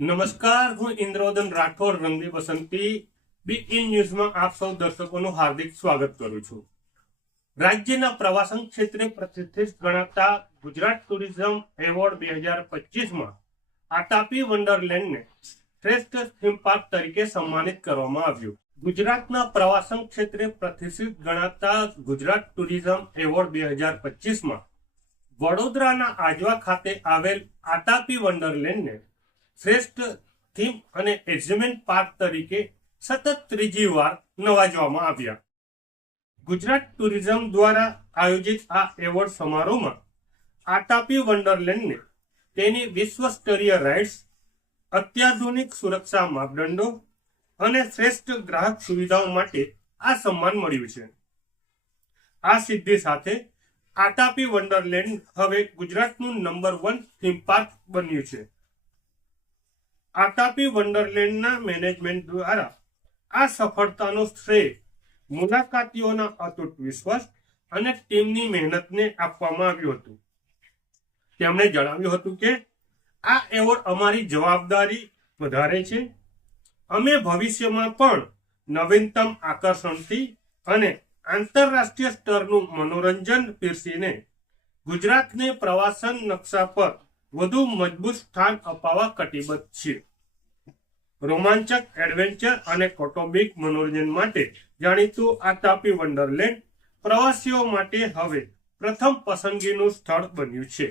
નમસ્કાર, હું ઇન્દ્રોદન રાઠોડ, રંગની વસંતી બી ઇન ન્યૂઝમાં આપ સૌ દર્શકોનું હાર્દિક સ્વાગત કરું છું. રાજ્યના પ્રવાસન ક્ષેત્રે પ્રતિષ્ઠિત ગણાતા ગુજરાત ટુરિઝમ એવોર્ડ બે હજાર પચીસમાં આટાપી વન્ડરલેન્ડને શ્રેષ્ઠ થીમ પાર્ક તરીકે સન્માનિત કરવામાં આવ્યું. ગુજરાતના પ્રવાસન ક્ષેત્રે પ્રતિષ્ઠિત ગણાતા ગુજરાત ટુરિઝમ એવોર્ડ બે હજાર પચીસમાં વડોદરાના આજવા ખાતે આવેલ આટાપી વન્ડરલેન્ડને શ્રેષ્ઠ થીમ અને એક્ઝિમેન્ટ પાર્ક તરીકે સતત ત્રીજી વાર નવાજવામાં આવ્યા. ગુજરાત ટુરિઝમ દ્વારા આયોજિત આ એવોર્ડ સમારોહમાં આટાપી વન્ડરલેન્ડને તેની વિશ્વસ્તરીય રાઇડ્સ, અત્યાધુનિક સુરક્ષા માપદંડો અને શ્રેષ્ઠ ગ્રાહક સુવિધાઓ માટે આ સન્માન મળ્યું છે. આ સિદ્ધિ સાથે આટાપી વન્ડરલેન્ડ હવે ગુજરાતનું નંબર વન થીમ પાર્ક બન્યું છે. આટાપી વન્ડરલેન્ડના મેનેજમેન્ટ દ્વારા આ સફળતાનો શ્રેય મુલાકાતીઓના અતૂટ વિશ્વાસ અને ટીમની મહેનતને આપવામાં આવ્યું હતું. તેમણે જણાવ્યું હતું કે, આ એવોર્ડ અમારી જવાબદારી વધારે છે. અમે ભવિષ્યમાં પણ નવીનતમ આકર્ષણથી અને આંતરરાષ્ટ્રીય સ્તરનું મનોરંજન પીરસીને ગુજરાતને પ્રવાસન નકશા પર વધુ મજબૂત સ્થાન અપાવવા કટિબદ્ધ છે. રોમાંચક એડવેન્ચર અને કૌટુંબિક મનોરંજન માટે જાણીતું આ તાપી વન્ડરલેન્ડ પ્રવાસીઓ માટે હવે પ્રથમ પસંદગીનું સ્થળ બન્યું છે.